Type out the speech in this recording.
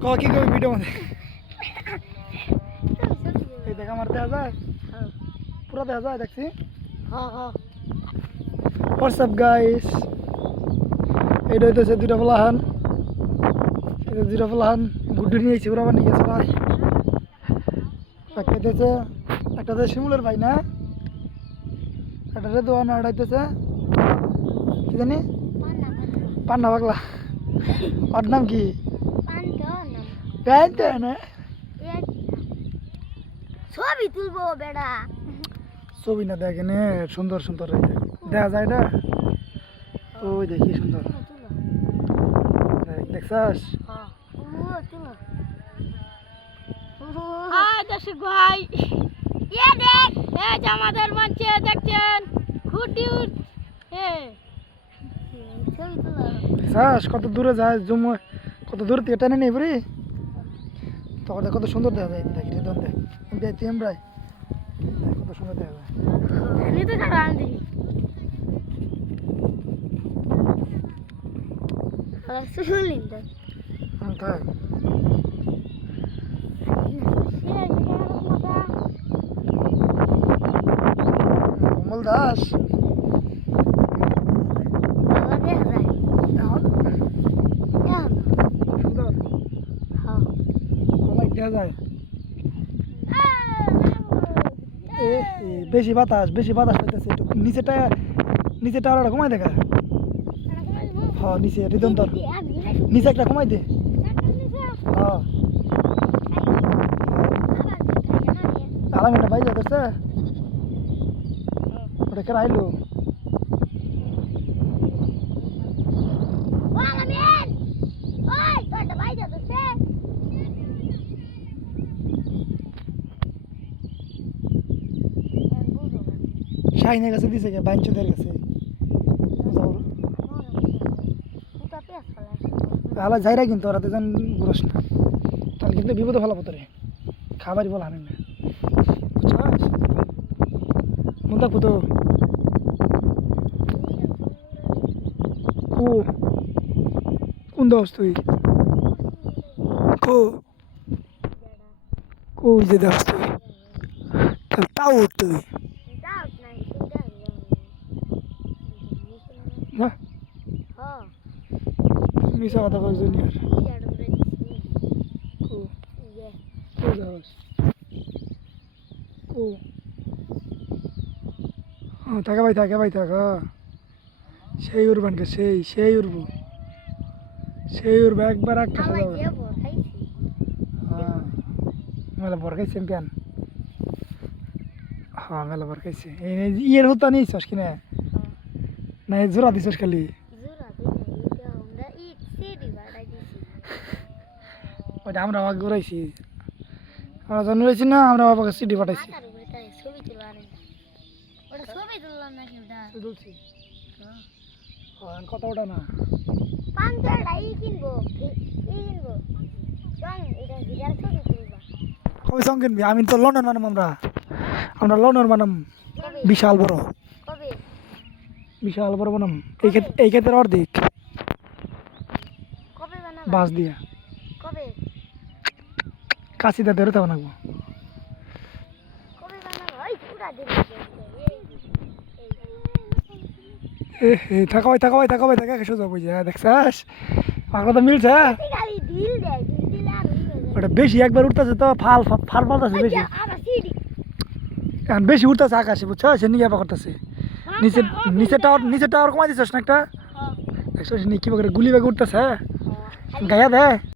কি কবি ভিডিও মধ্যে এই দেখা মারতে যায় পুরো দেখা যায় দেখছি হোয়াটসঅ্যাপ গাইস এইটা হইতেছে দুইটা ফলাহান এটা দুইটা ফলাহান গুড্ডু নিয়েছি ওরা আবার নিয়ে গেছে ভাই একটা হইতেছে একটা হচ্ছে শিমুলের ভাই না একটা হচ্ছে দোয়ান আর হইতেছে কি জানি পান্না পাগলা ওর নাম কি প্যান্ট না ছবি তুলবো বেড়া ছবি না দেখেন সুন্দর সুন্দর দেখা যায় না ওই দেখি সুন্দর দেখছাস দর্শক ভাই দেখ আমাদের মঞ্চে দেখছেন ঘুটি দেখছাস কত দূরে যায় জুম কত দূর থেকে টেনে নেই বুড়ি তখন কত সুন্দর দেখা যায় দেখি রে দেখ দেখি আমরা কত সুন্দর দেখা যায় আমি তো খারাপ দেখি আর সুলিন তো থাক কমল দাস সুন্দর অনেক দেখা যায় বেশি বাতাস পেতেছে একটু নিচেটা আর কমাই দেখা হ্যাঁ নিচে হৃদন্তর নিচে একটা কমাই দে হ্যাঁ আলামিনটা বাইরে যাচ্ছে ওটা কে রাইলো শাহিনের কাছে দিছে কে বাইঞ্চদের কাছে আলা যাইরা কিন্তু ওরা দুজন ঘুরস না তাহলে কিন্তু বিপদে ফেলাবো তোরে খাবারই বলা আমি না বুঝছাস মুন্দা পুতো কো কোন দোস তুই কো যে দোস তুই তাহলে তাও তুই না মিশা কথা বল জুনিয়র থাকে ভাই থাক সেই উড়বানকে সেই উড়বো একবার একটা সাজা হ্যাঁ মেলা বর খাইছে চ্যাম্পিয়ন হ্যাঁ মেলা বর খাইছে ইয়ের হতা নিয়েছস কিনা না জোড়া দিছস খালি ওইটা আমরা আমাকে ঘুরাইছি আমরা জন্ম রয়েছি না আমরা বাবাকে সিডি পাঠাইছি কথা ওটা না কবে সঙ্গ কিনবি আমি তো লন্ডন মানাম আমরা লন্ডন মানাম বিশাল বড় বানাম এই ক্ষেত্রে অর্ধেক বাস দিয়া কাশি দা ধরে তো বানাবো থাকা ভাই সোজা বুঝে দেখছাস আমার তো মিলছে ওটা বেশি একবার উঠতেছে তো ফাল ফালতেছে বেশি এখন বেশি উঠতেছে আকাশে বুঝছো সে নিয়ে করতেছে নিচে টাওয়ার কমাই দিচ্ছ না একটা দেখছো কি করে গুলি বেগে উঠতেছে গায়া দেয়